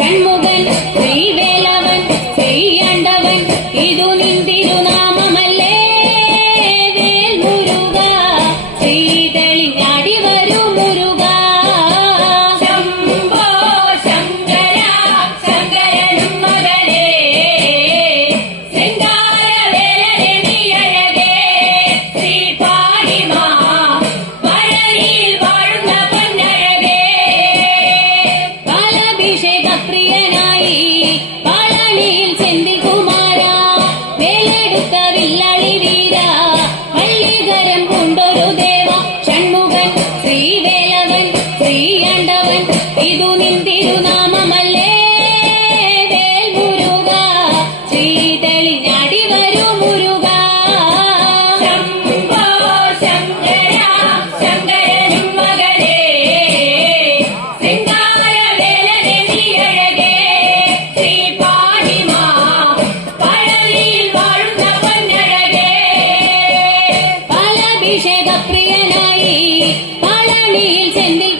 Ten വേലെടുത്ത വില്ലളി Veera Cindy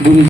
будем